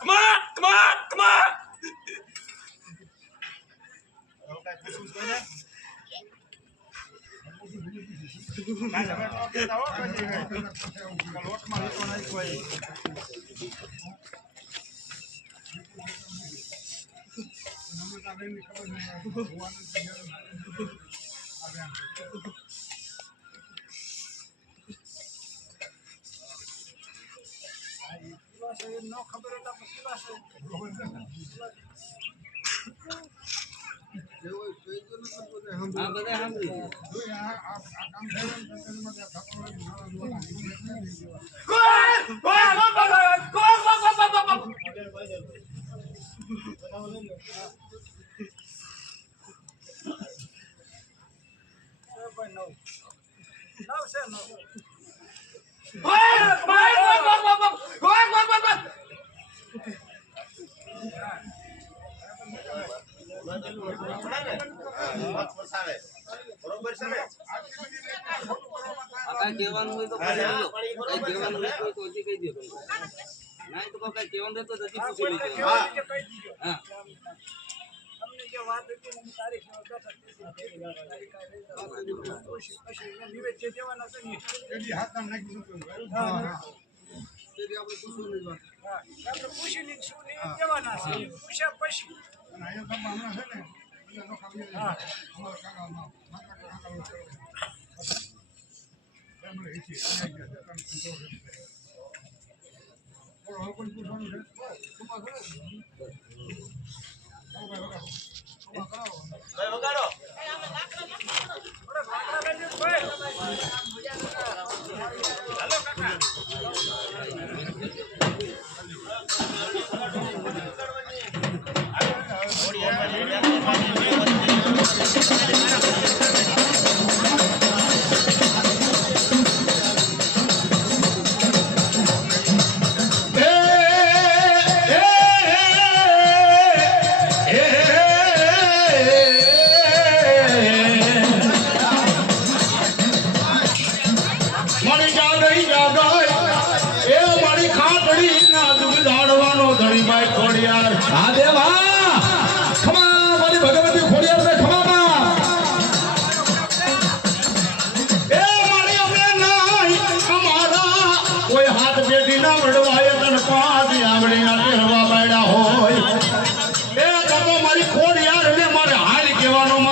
Come on, come on, come on. No खबर ना पसला से जो कोई तो ना बोले हम हां बता हम दो यहां आप काम करें तो मैं खबर ना दूंगा Come on, go on, go on, go on, go on, go on, go on, go on. કાંઈ કહેવાનું હોય તો પૂછી લેજો. કાંઈ કહેવાનું હોય તો હજી કહી દો તમે. ના, એ. નાખી કાંઈ કહેવાનું રહેતું હોય તો હજી પૂછી લેજો. હા. તેથી આપણે પૂછવું નહીં વાત. એ મારે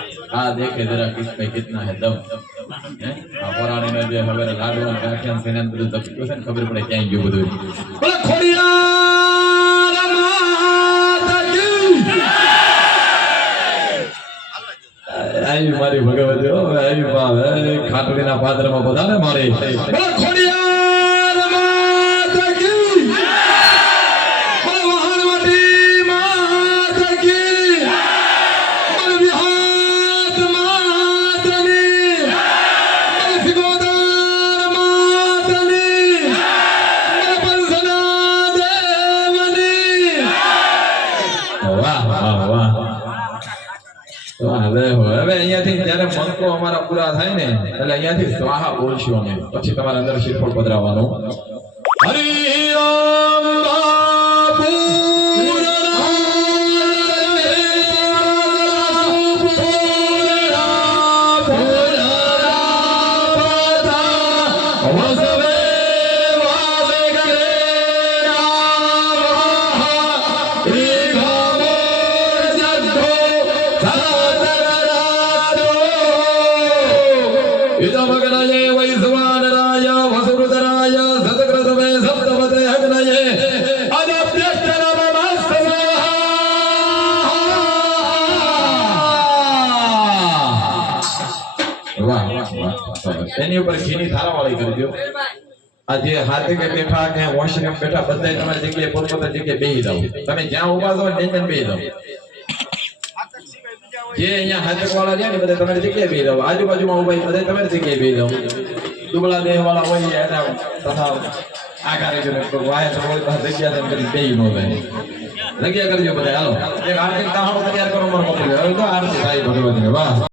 આ દેખે જરા કિસમે કિતના હે દમ હે? આ પરાણીને જે હવે લાડવા ગાંઠિયા છે ને બધું તપક્યું છે ને ખબર પડે ક્યાંય ગયું બધું બોલે ખોડિયાર માતા કી! આવી મારી ભગવતી હો, આવી વાહ, એ ખાટડીના પાદરમાં બધાને મારી બોલે ખોડિયાર માતા કી! જ્યારે અમારા પૂરા થાય ને, એટલે અહીંયાથી સ્વાહા બોલશું અમે. પછી તમારા અંદર શ્રીફળ પધરાવવાનું. હરિ ઇદમગ્નયે વૈશ્વાનરાય વસુરુદરાય સતક્રતવે સપ્તપતે અગ્નયે અદભ્યસ્ત નમઃ વાહ વાહ વાહ વાહ. એની ઉપર ઘીની થાળાવાળી કરજો આ જે હાથે કે બેઠા કે વોશરૂમ બેઠા બધા તમારી જગ્યાએ પોતપોતાની જગ્યાએ બેહી જાઓ તમે જ્યાં ઊભા છો ત્યાં ત્યાં બેહી જાઓ જે અહીંયા હાથક વાળા છે ને બધા તમારી જગ્યાએ બેહી જાઓ આજુબાજુમાં છે બધા તમારી જગ્યાએ બેહી જાઓ દુબળા દેહ વાળા હોય એના તથા આ કાર્યક્રમ વાયા તો હોય તો જગ્યા તેમ કરી બેહી ન ભાઈ જગ્યા કરજો બધા, હાલો. એક આર્થિક તાહાણું તૈયાર કરો મારો બાપુ હવે તો આરતી થાય ભગવતીને વાહ.